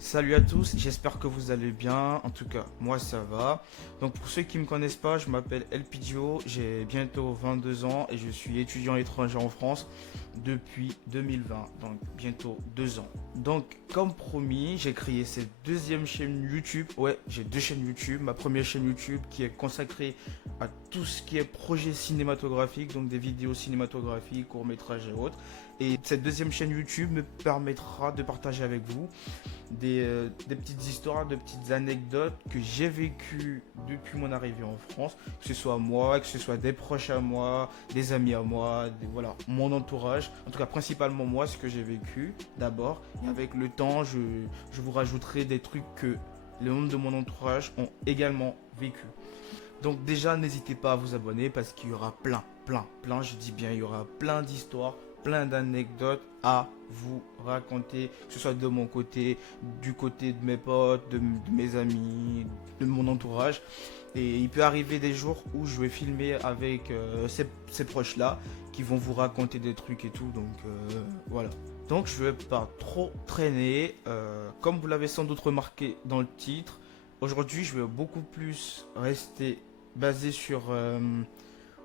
Salut à tous, j'espère que vous allez bien. En tout cas, moi ça va. Donc pour ceux qui ne me connaissent pas, je m'appelle Elpidio, j'ai bientôt 22 ans et je suis étudiant étranger en France depuis 2020, donc bientôt 2 ans. Donc comme promis, j'ai créé cette deuxième chaîne YouTube. Ouais, j'ai deux chaînes YouTube. Ma première chaîne YouTube qui est consacrée à tout ce qui est projet cinématographique, donc des vidéos cinématographiques, courts-métrages et autres. Et cette deuxième chaîne YouTube me permettra de partager avec vous des petites histoires, de petites anecdotes que j'ai vécues depuis mon arrivée en France, que ce soit moi, que ce soit des proches à moi, des amis à moi, voilà, mon entourage, en tout cas principalement moi, ce que j'ai vécu d'abord, et avec le temps, je vous rajouterai des trucs que les membres de mon entourage ont également vécu. Donc déjà, n'hésitez pas à vous abonner parce qu'il y aura plein, je dis bien, il y aura plein d'histoires, plein d'anecdotes à vous raconter, que ce soit de mon côté, du côté de mes potes, de mes amis, de mon entourage. Et il peut arriver des jours où je vais filmer avec ces proches-là qui vont vous raconter des trucs et tout. Donc voilà. Donc je vais pas trop traîner. Comme vous l'avez sans doute remarqué dans le titre, aujourd'hui je vais beaucoup plus rester basé sur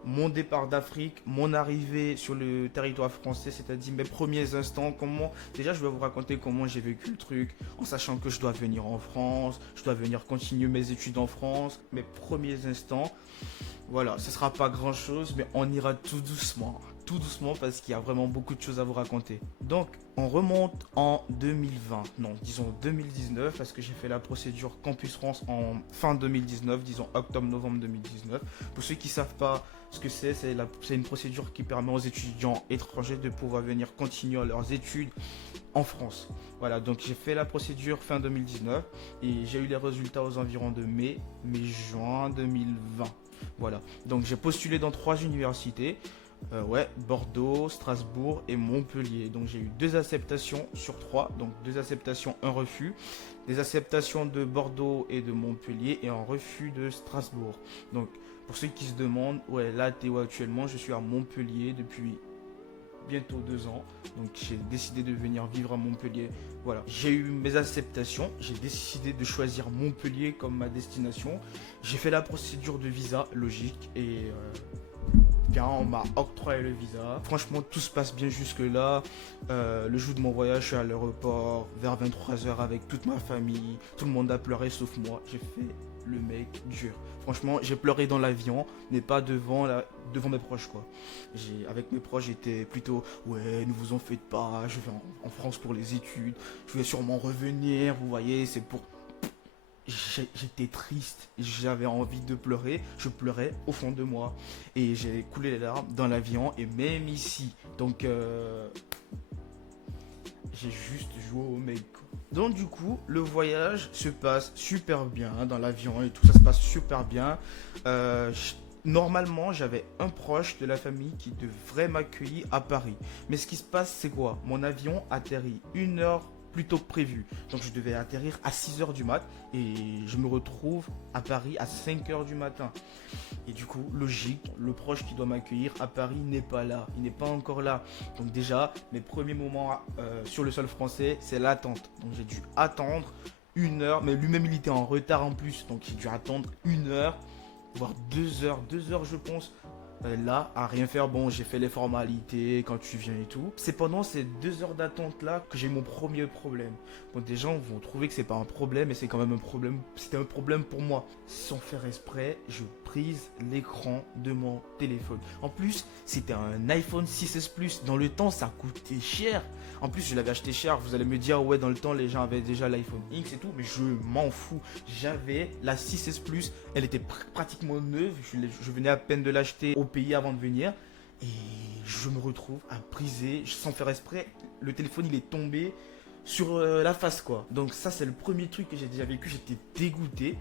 mon départ d'Afrique, mon arrivée sur le territoire français, c'est-à-dire mes premiers instants, comment... Déjà, je vais vous raconter comment j'ai vécu le truc, en sachant que je dois venir en France, je dois venir continuer mes études en France, mes premiers instants. Voilà, ce sera pas grand-chose, mais on ira tout doucement parce qu'il y a vraiment beaucoup de choses à vous raconter. Donc, on remonte en 2020, non, disons 2019, parce que j'ai fait la procédure Campus France en fin 2019, disons octobre-novembre 2019. Pour ceux qui savent pas ce que c'est une procédure qui permet aux étudiants étrangers de pouvoir venir continuer leurs études en France. Voilà, donc j'ai fait la procédure fin 2019 et j'ai eu les résultats aux environs de mai-juin 2020. Voilà, donc j'ai postulé dans trois universités. Ouais, Bordeaux, Strasbourg et Montpellier. Donc j'ai eu deux acceptations sur trois, donc deux acceptations, un refus. Des acceptations de Bordeaux et de Montpellier et un refus de Strasbourg. Donc pour ceux qui se demandent, ouais, là Théo actuellement, je suis à Montpellier depuis bientôt 2 ans. Donc j'ai décidé de venir vivre à Montpellier. Voilà, j'ai eu mes acceptations. J'ai décidé de choisir Montpellier comme ma destination. J'ai fait la procédure de visa logique et bien, on m'a octroyé le visa. Franchement, tout se passe bien jusque-là. Le jour de mon voyage, je suis à l'aéroport vers 23 h avec toute ma famille. Tout le monde a pleuré sauf moi. J'ai fait le mec dur. Franchement, j'ai pleuré dans l'avion, mais pas devant mes proches, quoi. Avec mes proches, j'étais plutôt, ouais, ne vous en faites pas, je vais en France pour les études, je vais sûrement revenir, vous voyez, c'est pour... J'étais triste, j'avais envie de pleurer, je pleurais au fond de moi et j'ai coulé les larmes dans l'avion et même ici. Donc j'ai juste joué au mec. Donc du coup, le voyage se passe super bien dans l'avion et tout ça se passe super bien. Normalement, j'avais un proche de la famille qui devrait m'accueillir à Paris. Mais ce qui se passe, c'est quoi? Mon avion atterrit 1 heure plus tôt que prévu. Donc je devais atterrir à 6 h du mat et je me retrouve à Paris à 5 h du matin. Et du coup, logique, le proche qui doit m'accueillir à Paris n'est pas là. Il n'est pas encore là. Donc déjà, mes premiers moments sur le sol français, c'est l'attente. Donc j'ai dû attendre 1 heure. Mais lui-même, il était en retard en plus. Donc j'ai dû attendre 1 heure, voire 2 heures. 2 heures, je pense. Là, à rien faire, bon, j'ai fait les formalités quand tu viens et tout. C'est pendant ces 2 heures d'attente là que j'ai mon premier problème. Bon, des gens vont trouver que c'est pas un problème, mais c'est quand même un problème. C'était un problème pour moi. Sans faire exprès, je brise l'écran de mon téléphone. En plus, c'était un iPhone 6S Plus. Dans le temps, ça coûtait cher. En plus, je l'avais acheté cher. Vous allez me dire, ouais, dans le temps, les gens avaient déjà l'iPhone X et tout, mais je m'en fous. J'avais la 6S Plus. Elle était pratiquement neuve. Je venais à peine de l'acheter au pays avant de venir. Et je me retrouve à briser, sans faire exprès, le téléphone il est tombé sur la face quoi. Donc ça c'est le premier truc que j'ai déjà vécu, j'étais dégoûté.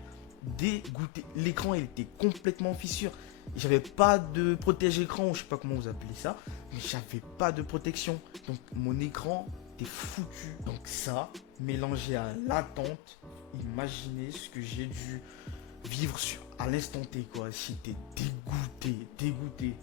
L'écran il était complètement fissure. J'avais pas de protège-écran, je sais pas comment vous appelez ça, mais j'avais pas de protection. Donc mon écran était foutu. Donc ça, mélangé à l'attente, imaginez ce que j'ai dû vivre à l'instant T quoi. J'étais dégoûté.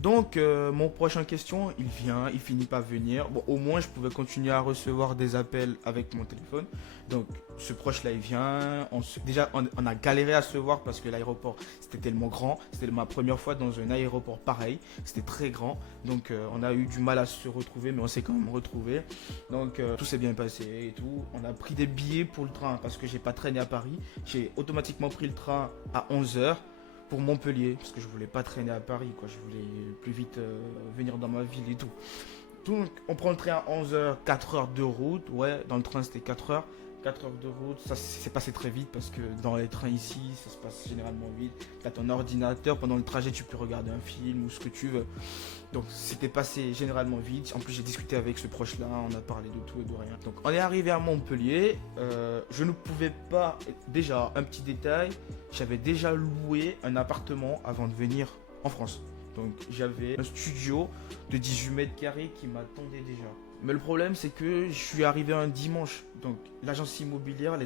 Donc, mon prochain question, il vient, il finit par venir. Bon, au moins, je pouvais continuer à recevoir des appels avec mon téléphone. Donc, ce proche-là, il vient. Déjà, on a galéré à se voir parce que l'aéroport, c'était tellement grand. C'était ma première fois dans un aéroport pareil. C'était très grand. Donc, on a eu du mal à se retrouver, mais on s'est quand même retrouvé. Donc, tout s'est bien passé et tout. On a pris des billets pour le train parce que j'ai pas traîné à Paris. J'ai automatiquement pris le train à 11h pour Montpellier, parce que je voulais pas traîner à Paris, quoi. Je voulais plus vite venir dans ma ville et tout. Donc, on prend le train à 11h, 4 heures de route. Ouais, dans le train, c'était 4 heures. 4 heures de route, ça s'est passé très vite parce que dans les trains ici, ça se passe généralement vite. Tu as ton ordinateur, pendant le trajet, tu peux regarder un film ou ce que tu veux. Donc, c'était passé généralement vite. En plus, j'ai discuté avec ce proche-là, on a parlé de tout et de rien. Donc, on est arrivé à Montpellier. Je ne pouvais pas. Déjà, un petit détail, j'avais déjà loué un appartement avant de venir en France. Donc, j'avais un studio de 18 mètres carrés qui m'attendait déjà. Mais le problème, c'est que je suis arrivé un dimanche. Donc, les agences immobilières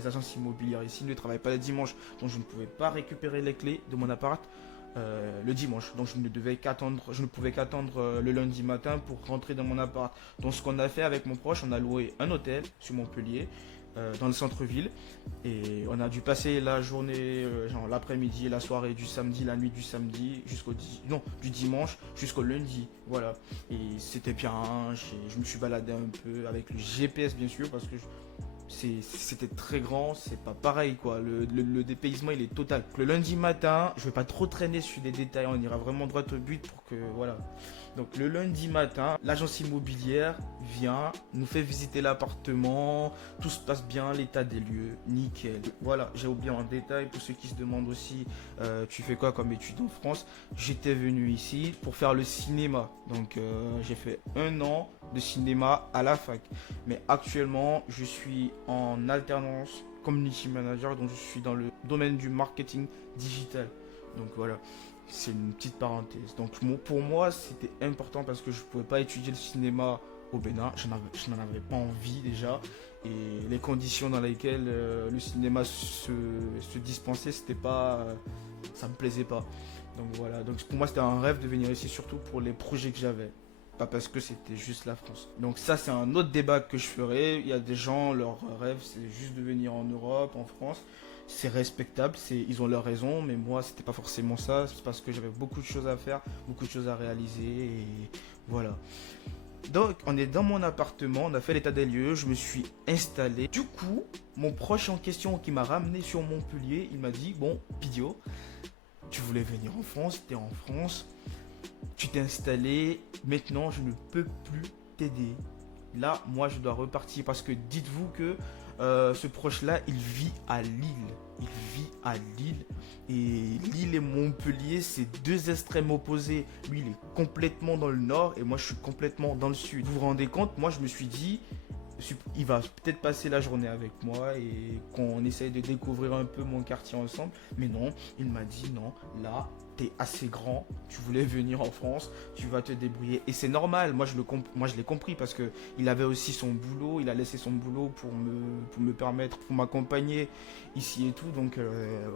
ici ne travaillent pas le dimanche. Donc, je ne pouvais pas récupérer les clés de mon appart le dimanche. Donc, je ne pouvais qu'attendre le lundi matin pour rentrer dans mon appart. Donc, ce qu'on a fait avec mon proche, on a loué un hôtel sur Montpellier, dans le centre-ville. Et on a dû passer la journée, genre l'après-midi et la soirée du samedi, la nuit du samedi, du dimanche jusqu'au lundi. Voilà. Et c'était bien, je me suis baladé un peu avec le GPS bien sûr, parce que c'était très grand, c'est pas pareil quoi. Le dépaysement il est total. Le lundi matin, je vais pas trop traîner sur des détails, on ira vraiment droit au but pour que voilà. Donc le lundi matin, l'agence immobilière vient, nous fait visiter l'appartement, tout se passe bien, l'état des lieux, nickel. Voilà, j'ai oublié un détail pour ceux qui se demandent aussi, tu fais quoi comme étude en France? J'étais venu ici pour faire le cinéma. Donc j'ai fait 1 an de cinéma à la fac. Mais actuellement, je suis en alternance community manager, donc je suis dans le domaine du marketing digital. Donc voilà. C'est une petite parenthèse. Donc pour moi, c'était important parce que je ne pouvais pas étudier le cinéma au Bénin. Je n'en avais pas envie déjà. Et les conditions dans lesquelles le cinéma se dispensait, c'était pas, ça me plaisait pas. Donc voilà. Donc pour moi, c'était un rêve de venir ici, surtout pour les projets que j'avais. Pas parce que c'était juste la France. Donc ça, c'est un autre débat que je ferai. Il y a des gens, leur rêve, c'est juste de venir en Europe, en France. C'est respectable, ils ont leur raison, mais moi c'était pas forcément ça, c'est parce que j'avais beaucoup de choses à faire, beaucoup de choses à réaliser, et voilà. Donc on est dans mon appartement, on a fait l'état des lieux, je me suis installé. Du coup, mon proche en question qui m'a ramené sur Montpellier, il m'a dit, bon, Pidio, tu voulais venir en France, t'es en France, tu t'es installé, maintenant je ne peux plus t'aider. Là, moi je dois repartir parce que dites-vous que ce proche-là, il vit à Lille. Il vit à Lille. Et Lille et Montpellier, c'est deux extrêmes opposés. Lui, il est complètement dans le nord et moi, je suis complètement dans le sud. Vous vous rendez compte? Moi, je me suis dit, il va peut-être passer la journée avec moi et qu'on essaye de découvrir un peu mon quartier ensemble. Mais non, il m'a dit non, là, t'es assez grand, tu voulais venir en France, tu vas te débrouiller. Et c'est normal, moi je l'ai compris parce que il avait aussi son boulot, il a laissé son boulot pour me permettre, pour m'accompagner ici et tout. Donc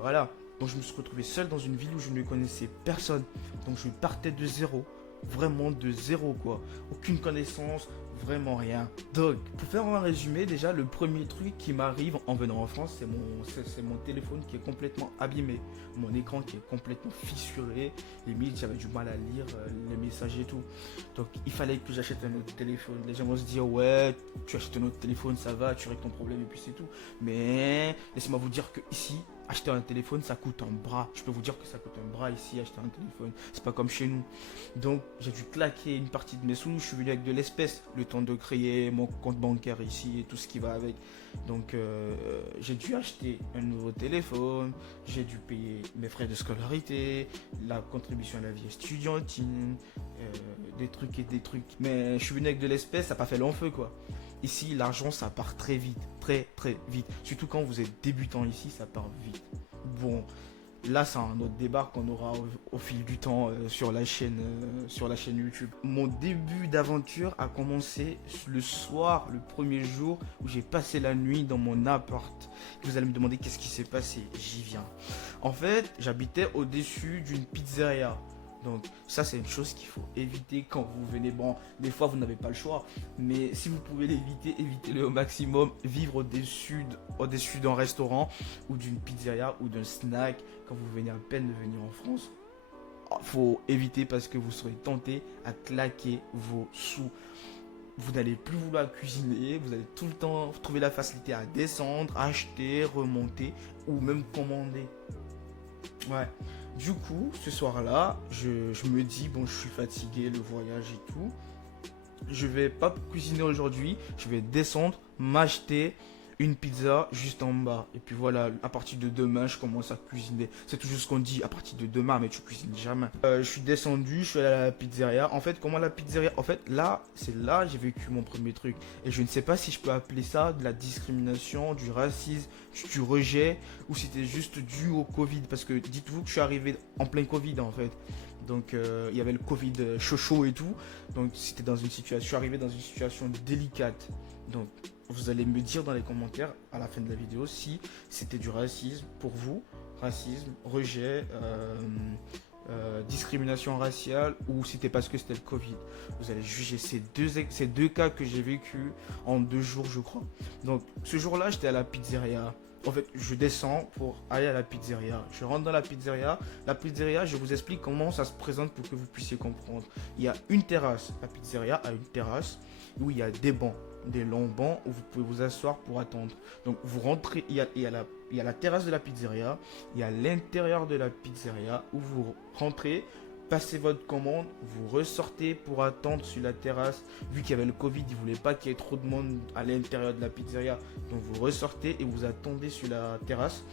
voilà. Donc je me suis retrouvé seul dans une ville où je ne connaissais personne. Donc je partais de zéro. Vraiment de zéro quoi. Aucune connaissance, vraiment rien. Donc, pour faire un résumé, déjà le premier truc qui m'arrive en venant en France, c'est mon téléphone qui est complètement abîmé. Mon écran qui est complètement fissuré. Limite, j'avais du mal à lire les messages et tout. Donc, il fallait que j'achète un autre téléphone. Les gens vont se dire, ouais, tu achètes un autre téléphone, ça va, tu règles ton problème et puis c'est tout. Mais, laissez-moi vous dire que ici, acheter un téléphone, ça coûte un bras. Je peux vous dire que ça coûte un bras ici, acheter un téléphone. C'est pas comme chez nous. Donc, j'ai dû claquer une partie de mes sous. Je suis venu avec de l'espèce. Le temps de créer mon compte bancaire ici et tout ce qui va avec. Donc, j'ai dû acheter un nouveau téléphone. J'ai dû payer mes frais de scolarité, la contribution à la vie estudiantine, des trucs et des trucs. Mais je suis venu avec de l'espèce, ça n'a pas fait long feu, quoi. Ici, l'argent, ça part très vite, très très vite. Surtout quand vous êtes débutant ici, ça part vite. Bon, là, c'est un autre débat qu'on aura au fil du temps sur la chaîne YouTube. Mon début d'aventure a commencé le soir, le premier jour où j'ai passé la nuit dans mon appart. Vous allez me demander qu'est-ce qui s'est passé. J'y viens. En fait, j'habitais au-dessus d'une pizzeria. Donc ça c'est une chose qu'il faut éviter quand vous venez. Bon, des fois vous n'avez pas le choix, mais si vous pouvez l'éviter, évitez-le au maximum. Vivre au-dessus d'un restaurant ou d'une pizzeria ou d'un snack quand vous venez à peine de venir en France. Faut éviter parce que vous serez tenté à claquer vos sous. Vous n'allez plus vouloir cuisiner, vous allez tout le temps trouver la facilité à descendre, acheter, remonter ou même commander. Ouais. Du coup, ce soir-là, je me dis, bon, je suis fatigué, le voyage et tout. Je vais pas cuisiner aujourd'hui, je vais descendre, m'acheter une pizza juste en bas. Et puis voilà, à partir de demain, je commence à cuisiner. C'est toujours ce qu'on dit, à partir de demain, mais tu cuisines jamais. Je suis descendu, je suis allé à la pizzeria. En fait, comment la pizzeria. En fait, là, c'est là j'ai vécu mon premier truc. Et je ne sais pas si je peux appeler ça de la discrimination, du racisme, du rejet, ou si c'était juste dû au Covid. Parce que dites-vous que je suis arrivé en plein Covid en fait. Donc il y avait le Covid chaud et tout. Donc c'était dans une situation, je suis arrivé dans une situation délicate. Donc vous allez me dire dans les commentaires à la fin de la vidéo si c'était du racisme pour vous, racisme, rejet, discrimination raciale ou si c'était parce que c'était le Covid. Vous allez juger ces deux cas que j'ai vécu en 2 jours je crois. Donc ce jour-là j'étais à la pizzeria. En fait, je descends pour aller à la pizzeria. Je rentre dans la pizzeria. La pizzeria, je vous explique comment ça se présente pour que vous puissiez comprendre. Il y a une terrasse. La pizzeria a une terrasse où il y a des bancs, des longs bancs où vous pouvez vous asseoir pour attendre. Donc, vous rentrez, il y a la terrasse de la pizzeria, il y a l'intérieur de la pizzeria où vous rentrez, passez votre commande, vous ressortez pour attendre sur la terrasse. Vu qu'il y avait le Covid, ils ne voulaient pas qu'il y ait trop de monde à l'intérieur de la pizzeria. Donc vous ressortez et vous attendez sur la terrasse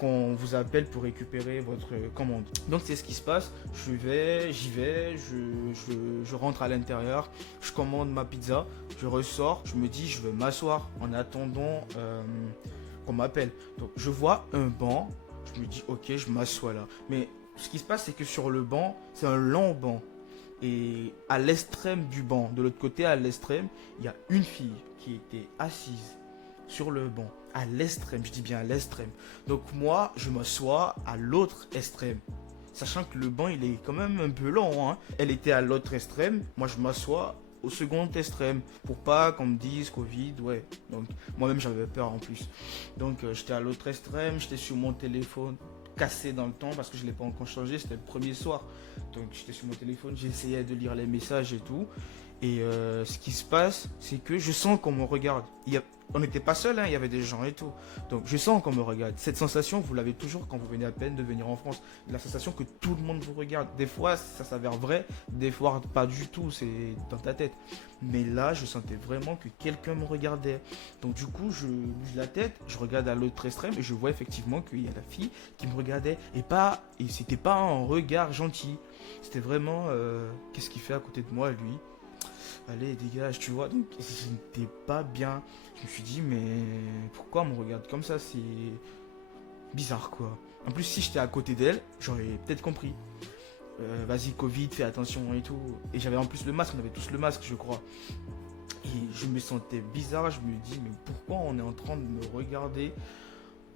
qu'on vous appelle pour récupérer votre commande. Donc c'est ce qui se passe. J'y vais, je rentre à l'intérieur, je commande ma pizza, je ressors, je me dis je vais m'asseoir en attendant qu'on m'appelle. Donc je vois un banc, je me dis ok, je m'assois là. Mais ce qui se passe, c'est que sur le banc, c'est un long banc. Et à l'extrême du banc, de l'autre côté, à l'extrême, il y a une fille qui était assise sur le banc. À l'extrême, je dis bien à l'extrême. Donc moi, je m'assois à l'autre extrême. Sachant que le banc, il est quand même un peu long. Hein. Elle était à l'autre extrême. Moi, je m'assois au second extrême. Pour pas qu'on me dise Covid, ouais. Donc moi-même, j'avais peur en plus. Donc j'étais à l'autre extrême. J'étais sur mon téléphone cassé dans le temps parce que je ne l'ai pas encore changé, c'était le premier soir. Donc j'étais sur mon téléphone, j'essayais de lire les messages et tout. Et ce qui se passe, c'est que je sens qu'on me regarde. On n'était pas seul, hein, il y avait des gens et tout. Donc je sens qu'on me regarde. Cette sensation, vous l'avez toujours quand vous venez à peine de venir en France. La sensation que tout le monde vous regarde. Des fois, ça s'avère vrai, des fois pas du tout, c'est dans ta tête. Mais là, je sentais vraiment que quelqu'un me regardait. Donc du coup, je bouge la tête, je regarde à l'autre extrême et je vois effectivement qu'il y a la fille qui me regardait. Et c'était pas un regard gentil. C'était vraiment, qu'est-ce qu'il fait à côté de moi, lui? Allez, dégage, tu vois. Donc, je n'étais pas bien. Je me suis dit, mais pourquoi on me regarde comme ça? C'est bizarre, quoi. En plus, si j'étais à côté d'elle, j'aurais peut-être compris. Vas-y, Covid, fais attention et tout. Et j'avais en plus le masque, on avait tous le masque, je crois. Et je me sentais bizarre. Je me dis, mais pourquoi on est en train de me regarder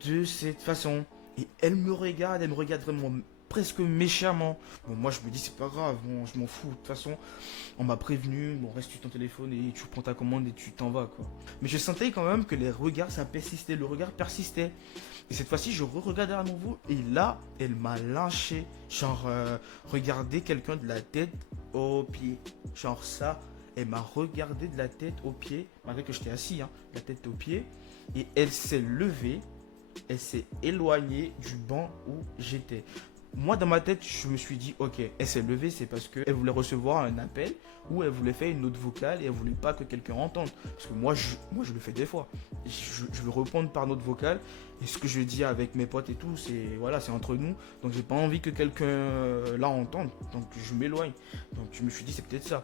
de cette façon? Et elle me regarde vraiment presque méchamment. Bon, moi je me dis c'est pas grave, bon, je m'en fous. De toute façon, on m'a prévenu, bon, reste sur ton téléphone et tu prends ta commande et tu t'en vas, quoi. Mais je sentais quand même que les regards, ça persistait, le regard persistait. Et cette fois-ci, je re-regardais à nouveau et là, elle m'a lynché. Genre, regarder quelqu'un de la tête aux pieds. Genre ça, elle m'a regardé de la tête aux pieds, malgré que j'étais assis, hein, de la tête aux pieds. Et elle s'est levée, elle s'est éloignée du banc où j'étais. Moi, dans ma tête, je me suis dit, ok, elle s'est levée, c'est parce qu'elle voulait recevoir un appel ou elle voulait faire une note vocale et elle voulait pas que quelqu'un entende. Parce que moi, je le fais des fois. Je veux répondre par note vocale et ce que je dis avec mes potes et tout, c'est voilà, c'est entre nous. Donc, j'ai pas envie que quelqu'un là entende. Donc, je m'éloigne. Donc, je me suis dit, c'est peut-être ça.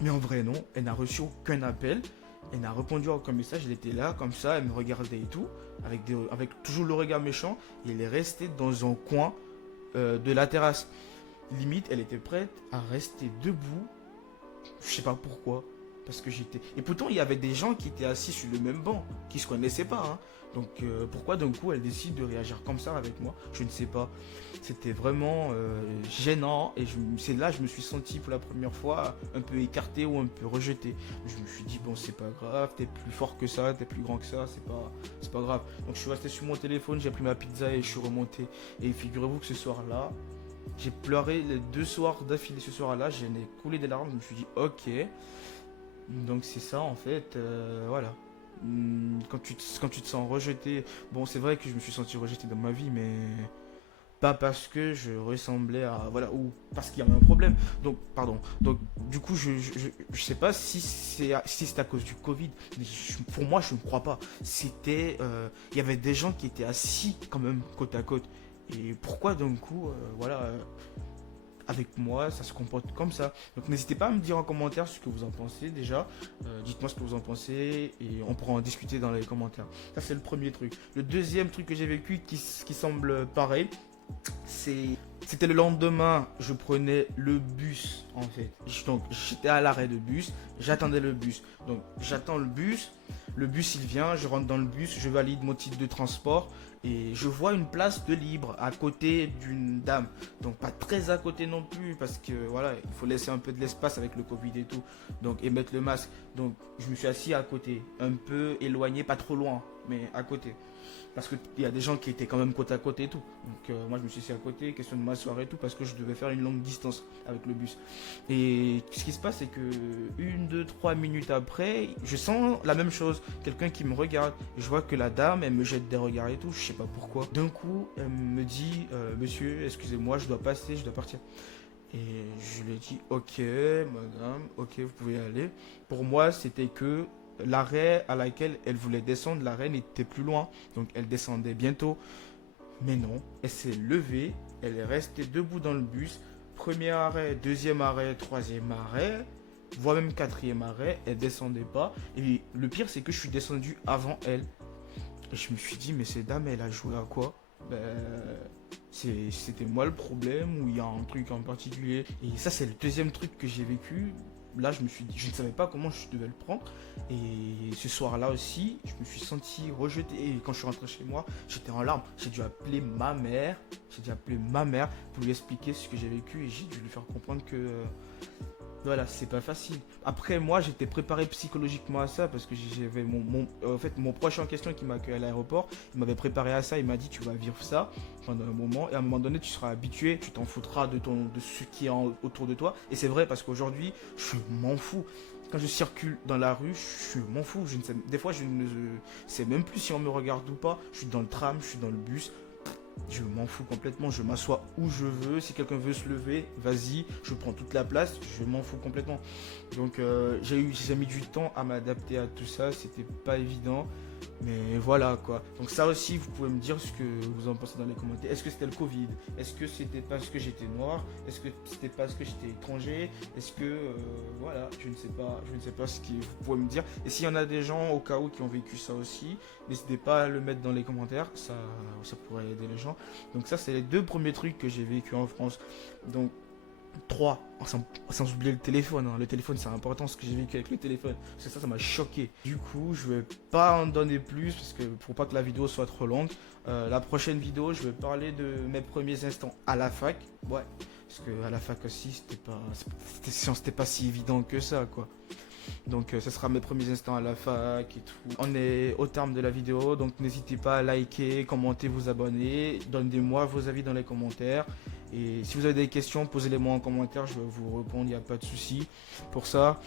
Mais en vrai, non, elle n'a reçu aucun appel. Elle n'a répondu à aucun message. Elle était là, comme ça, elle me regardait et tout, avec toujours le regard méchant. Et elle est restée dans un coin de la terrasse. Limite, elle était prête à rester debout. Je sais pas pourquoi. parce que j'étais... Et pourtant, il y avait des gens qui étaient assis sur le même banc, qui se connaissaient pas, hein. Donc pourquoi d'un coup elle décide de réagir comme ça avec moi? Je ne sais pas. C'était vraiment gênant et c'est là que je me suis senti pour la première fois un peu écarté ou un peu rejeté. Je me suis dit bon c'est pas grave, t'es plus fort que ça, t'es plus grand que ça, c'est pas grave. Donc je suis resté sur mon téléphone, j'ai pris ma pizza et je suis remonté. Et figurez-vous que ce soir-là, j'ai pleuré les 2 soirs d'affilée. Ce soir-là, j'en ai coulé des larmes. Je me suis dit ok. Donc c'est ça en fait, voilà. Quand tu te sens rejeté, bon c'est vrai que je me suis senti rejeté dans ma vie, mais pas parce que je ressemblais à, voilà, ou parce qu'il y avait un problème. Donc pardon. Donc du coup je sais pas si c'est à cause du Covid. Mais pour moi je ne crois pas. Il y avait des gens qui étaient assis quand même côte à côte. Et pourquoi d'un coup, voilà, avec moi, ça se comporte comme ça. Donc n'hésitez pas à me dire en commentaire ce que vous en pensez déjà. Dites-moi ce que vous en pensez et on pourra en discuter dans les commentaires. Ça c'est le premier truc. Le deuxième truc que j'ai vécu qui semble pareil, c'était le lendemain, je prenais le bus en fait. Donc j'étais à l'arrêt de bus, j'attendais le bus. Donc j'attends le bus il vient, je rentre dans le bus, je valide mon titre de transport et je vois une place de libre à côté d'une dame. Donc pas très à côté non plus parce que voilà, il faut laisser un peu de l'espace avec le Covid et tout. Donc et mettre le masque. Donc je me suis assis à côté, un peu éloigné, pas trop loin, mais à côté. Parce qu'il y a des gens qui étaient quand même côte à côté et tout. Donc moi je me suis assis à côté, question de m'asseoir et tout, parce que je devais faire une longue distance avec le bus. Et ce qui se passe, c'est que 1, 2, 3 minutes après, je sens la même chose. Quelqu'un qui me regarde. Je vois que la dame, elle me jette des regards et tout, je sais pas pourquoi. D'un coup, elle me dit, monsieur, excusez-moi, je dois passer, je dois partir. Et je lui ai dit, ok, madame, ok, vous pouvez aller. Pour moi, c'était que l'arrêt à laquelle elle voulait descendre, l'arrêt n'était plus loin. Donc elle descendait bientôt. Mais non, elle s'est levée, elle est restée debout dans le bus. Premier arrêt, deuxième arrêt, troisième arrêt, voire même quatrième arrêt, elle descendait pas. Et le pire, c'est que je suis descendu avant elle. Et je me suis dit, mais cette dame, elle a joué à quoi? Ben, c'était moi le problème ou il y a un truc en particulier. Et ça, c'est le deuxième truc que j'ai vécu. Là, je me suis dit, je ne savais pas comment je devais le prendre. Et ce soir-là aussi, je me suis senti rejeté. Et quand je suis rentré chez moi, j'étais en larmes. J'ai dû appeler ma mère. J'ai dû appeler ma mère pour lui expliquer ce que j'ai vécu. Et j'ai dû lui faire comprendre que voilà, c'est pas facile. Après, moi, j'étais préparé psychologiquement à ça parce que j'avais en fait, mon proche en question qui m'a accueilli à l'aéroport, il m'avait préparé à ça. Il m'a dit, tu vas vivre ça pendant un moment et à un moment donné, tu seras habitué, tu t'en foutras de ce qui est autour de toi. Et c'est vrai parce qu'aujourd'hui, je m'en fous. Quand je circule dans la rue, je m'en fous. Des fois, je ne sais même plus si on me regarde ou pas. Je suis dans le tram, je suis dans le bus. Je m'en fous complètement, je m'assois où je veux. Si quelqu'un veut se lever, vas-y, je prends toute la place, je m'en fous complètement. Donc j'ai mis du temps à m'adapter à tout ça, c'était pas évident. Mais voilà quoi. Donc ça aussi, vous pouvez me dire ce que vous en pensez dans les commentaires. Est-ce que c'était le Covid? Est-ce que c'était parce que j'étais noir? Est-ce que c'était parce que j'étais étranger? Est-ce que voilà, je ne sais pas ce que vous pouvez me dire. Et s'il y en a des gens au cas où qui ont vécu ça aussi, n'hésitez pas à le mettre dans les commentaires. Ça pourrait aider les gens. Donc ça, c'est les 2 premiers trucs que j'ai vécu en France. Donc 3, sans oublier le téléphone. Le téléphone, c'est important ce que j'ai vécu avec le téléphone. Parce que ça m'a choqué. Du coup, je vais pas en donner plus parce que pour pas que la vidéo soit trop longue. La prochaine vidéo, je vais parler de mes premiers instants à la fac. Ouais, parce que à la fac aussi, c'était pas si évident que ça, quoi. Donc ce sera mes premiers instants à la fac et tout. On est au terme de la vidéo, donc n'hésitez pas à liker, commenter, vous abonner. Donnez-moi vos avis dans les commentaires. Et si vous avez des questions, posez-les-moi en commentaire, je vais vous répondre, il n'y a pas de souci. Pour ça,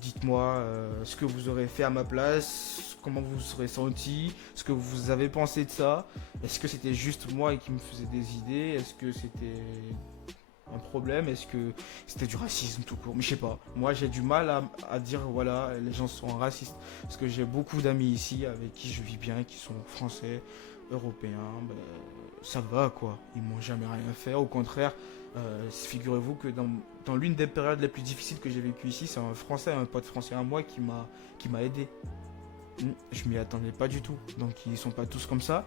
dites-moi ce que vous aurez fait à ma place, comment vous vous serez senti, ce que vous avez pensé de ça. Est-ce que c'était juste moi qui me faisais des idées? Est-ce que c'était un problème? Est-ce que c'était du racisme tout court? Mais je sais pas. Moi, j'ai du mal à dire, voilà, les gens sont racistes. Parce que j'ai beaucoup d'amis ici avec qui je vis bien, qui sont français, européens. Ben, ça va quoi, ils m'ont jamais rien fait. Au contraire, figurez-vous que dans l'une des périodes les plus difficiles que j'ai vécues ici, c'est un pote français à moi qui m'a aidé. Je m'y attendais pas du tout. Donc ils sont pas tous comme ça.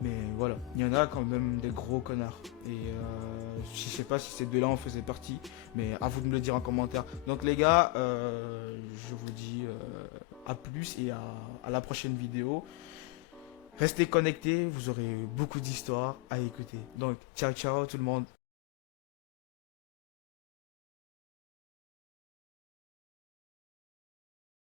Mais voilà, il y en a quand même des gros connards. Et je sais pas si ces deux-là en faisaient partie. Mais à vous de me le dire en commentaire. Donc les gars, je vous dis à plus et à la prochaine vidéo. Restez connectés, vous aurez beaucoup d'histoires à écouter. Donc ciao ciao tout le monde.